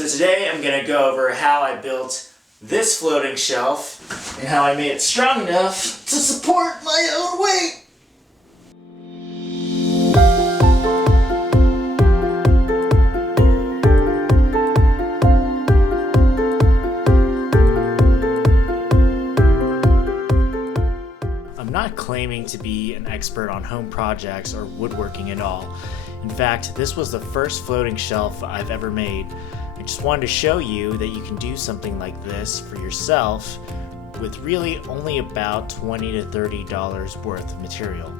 So today I'm going to go over how I built this floating shelf and how I made it strong enough to support my own weight. I'm not claiming to be an expert on home projects or woodworking at all. In fact, this was the first floating shelf I've ever made. I just wanted to show you that you can do something like this for yourself with really only about $20 to $30 worth of material.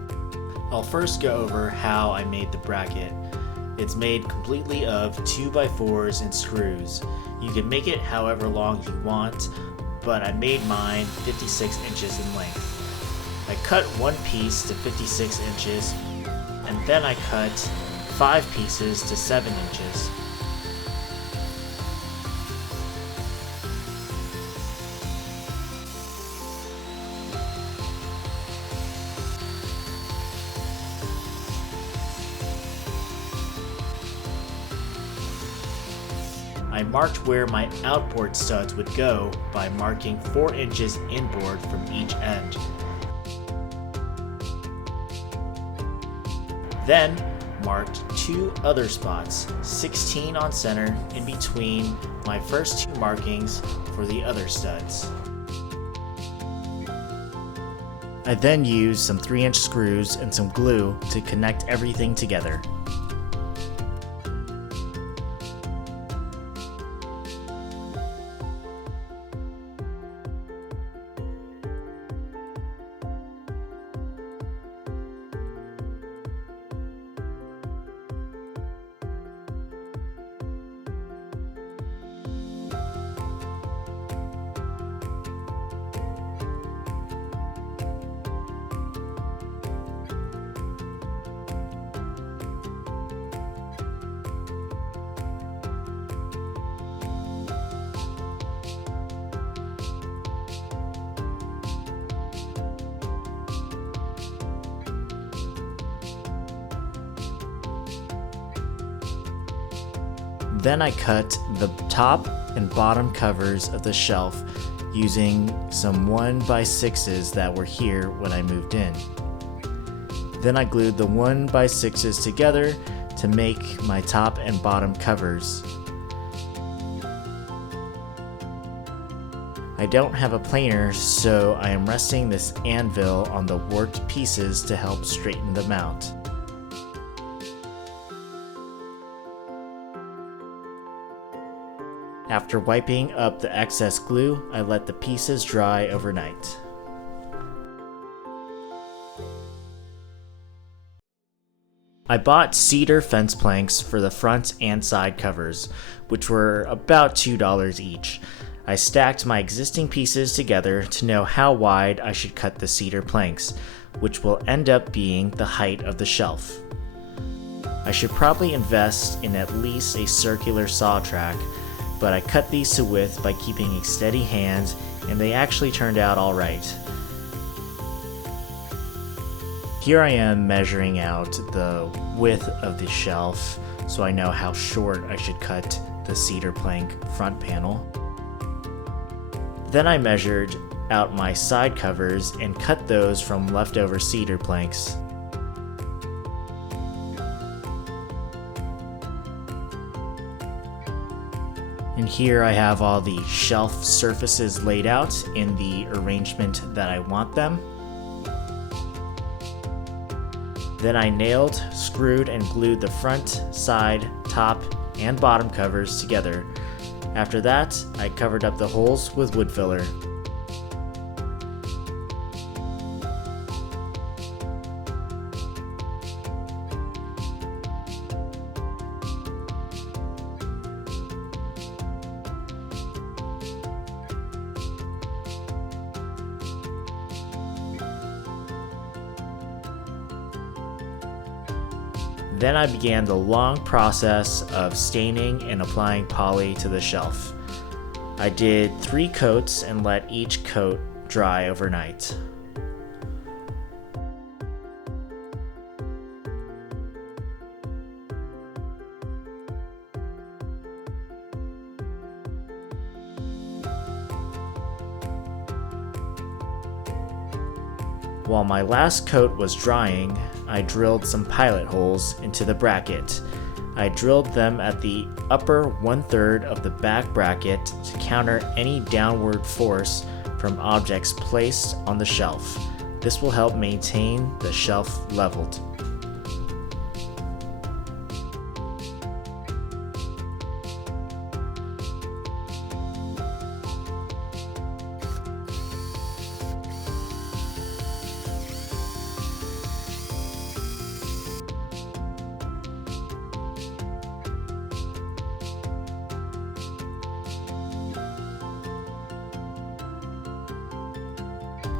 I'll first go over how I made the bracket. It's made completely of 2x4s and screws. You can make it however long you want, but I made mine 56 inches in length. I cut one piece to 56 inches, and then I cut 5 pieces to 7 inches. I marked where my outboard studs would go by marking 4 inches inboard from each end. Then marked 2 other spots, 16 on center in between my first 2 markings for the other studs. I then used some 3-inch screws and some glue to connect everything together. Then I cut the top and bottom covers of the shelf using some 1x6s that were here when I moved in. Then I glued the 1x6s together to make my top and bottom covers. I don't have a planer, so I am resting this anvil on the warped pieces to help straighten them out. After wiping up the excess glue, I let the pieces dry overnight. I bought cedar fence planks for the front and side covers, which were about $2 each. I stacked my existing pieces together to know how wide I should cut the cedar planks, which will end up being the height of the shelf. I should probably invest in at least a circular saw track, but I cut these to width by keeping a steady hand, and they actually turned out alright. Here I am measuring out the width of the shelf so I know how short I should cut the cedar plank front panel. Then I measured out my side covers and cut those from leftover cedar planks. And here I have all the shelf surfaces laid out in the arrangement that I want them. Then I nailed, screwed, and glued the front, side, top, and bottom covers together. After that, I covered up the holes with wood filler. Then I began the long process of staining and applying poly to the shelf. I did 3 coats and let each coat dry overnight. While my last coat was drying, I drilled some pilot holes into the bracket. I drilled them at the upper 1/3 of the back bracket to counter any downward force from objects placed on the shelf. This will help maintain the shelf leveled.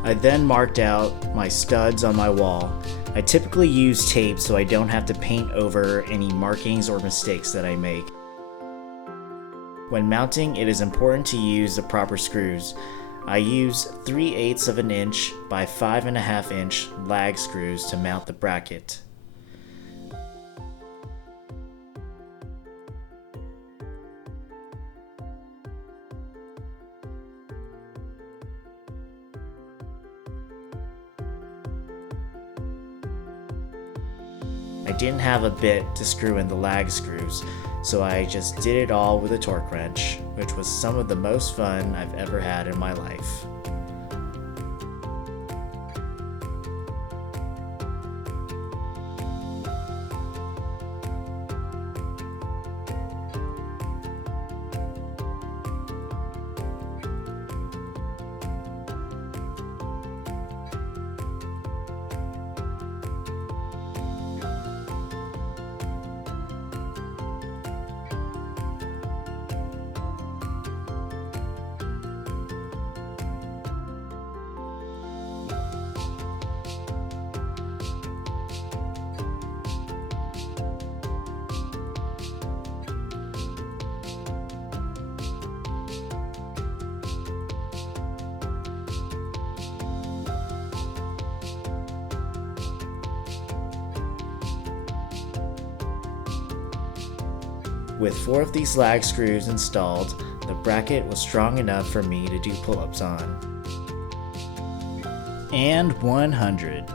I then marked out my studs on my wall. I typically use tape so I don't have to paint over any markings or mistakes that I make. When mounting, it is important to use the proper screws. I use 3/8 of an inch by 5.5 inch lag screws to mount the bracket. I didn't have a bit to screw in the lag screws, so I just did it all with a torque wrench, which was some of the most fun I've ever had in my life. With 4 of these lag screws installed, the bracket was strong enough for me to do pull-ups on. And 100.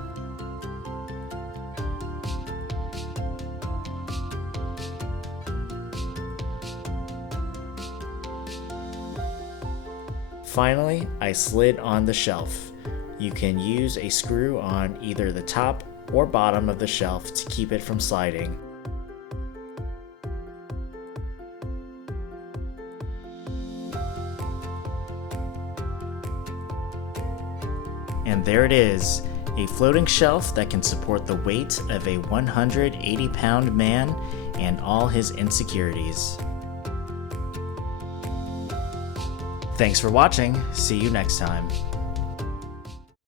Finally, I slid on the shelf. You can use a screw on either the top or bottom of the shelf to keep it from sliding. And there it is, a floating shelf that can support the weight of a 180-pound man and all his insecurities. Thanks for watching. See you next time.